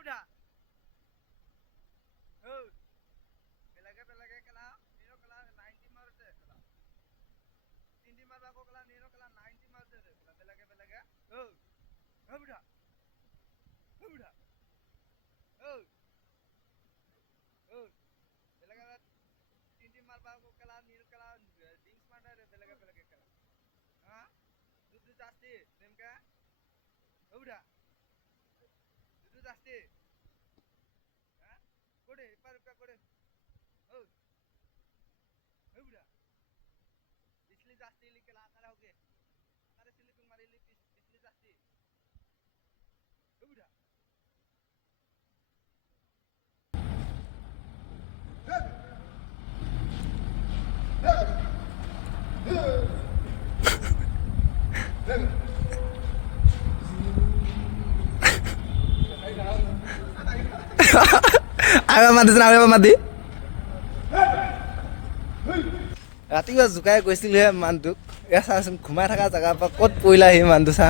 बेटा बेलगे बेलगे कला नीनो कला 90 मारते कला तीनटी मारबा को कला नीनो कला 90 मारते कला बेलगे बेलगे बेटा बेटा बेलगे तीनटी मारबा को कला नीनो कला डिंग्स मारते बेलगे बेलगे कला हां दुदु जास्ती नेमका बेटा दुदु जास्ती हां कोडे इपार रुपया कोडे बेटा पिछली जास्ती लिखे ला आकार होगे आकार सिली तुम मारी ली पिछली जास्ती बेटा Apa mati senang apa mati? ৰাতিপুৱা জোকাই গৈছিল হে মানুহটোক এয়া চাচোন ঘুমাই থকা জেগাৰ পৰা ক'ত পৰিলাহি মানুহটো চা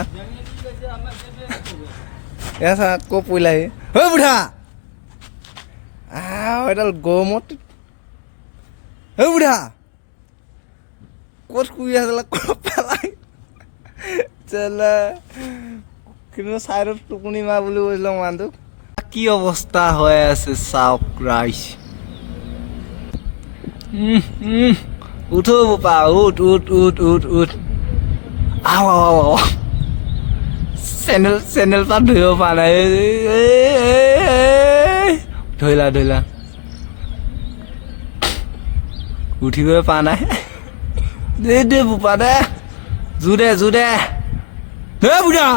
এয়া চা ক'ত পৰিলাহি ঐ বুঢ়া এডাল গৰমত ঐ বুঢ়া ক'ত শুই আছিলা ক'ত পেলাই চেলা কিন্তু চাইডত টোপনি মাৰ বুলি কৈছিলো মানুহটোক কি অৱস্থা হৈ আছে চাওক ৰাইজ উঠো বাপা উঠ উঠ উঠ উঠ উঠ আও আও আও চেনেল পৰা ধৰিব পৰা নাই ধৰিলা ধৰিলা উঠিবই পৰা নাই দে দে বোপা দে জু দে হে বুঢ়া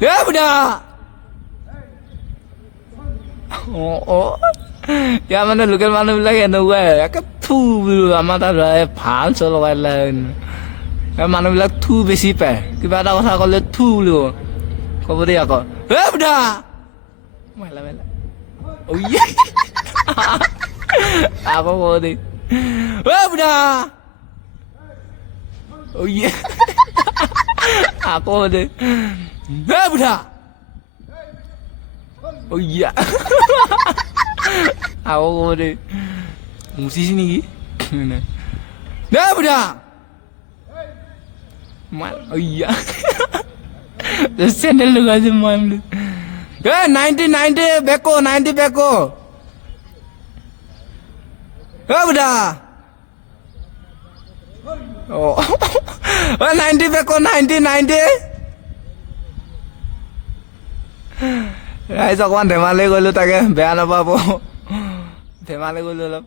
হে বুঢ়া ইয়াৰ মানে লোকেল মানুহবিলাক এনেকুৱাই একে থু বোলো আমাৰ তাত ভাল চল লগাই দিলে মানুহবিলাক থু বেছি পায় কিবা এটা কথা ক'লে থু বুলিব ক'ব দেই আকৌ হে বুঢ়া মেলা মেলা আকৌ ক'ব দেই হে বুঢ়া আকৌ দে হে বুঢ়া আকৌ ক'ব দেই মুচিছি নেকি হে বুঢ়া চেণ্ডেল লগাইছো মই বোলো হে 90 বেকো 90 বেকো হে বুঢ়া 90 বেকো 90 ৰাইজ অকণমান ধেমালি কৰিলোঁ তাকে বেয়া নাপাব ধেমালি কৰিলোঁ অলপ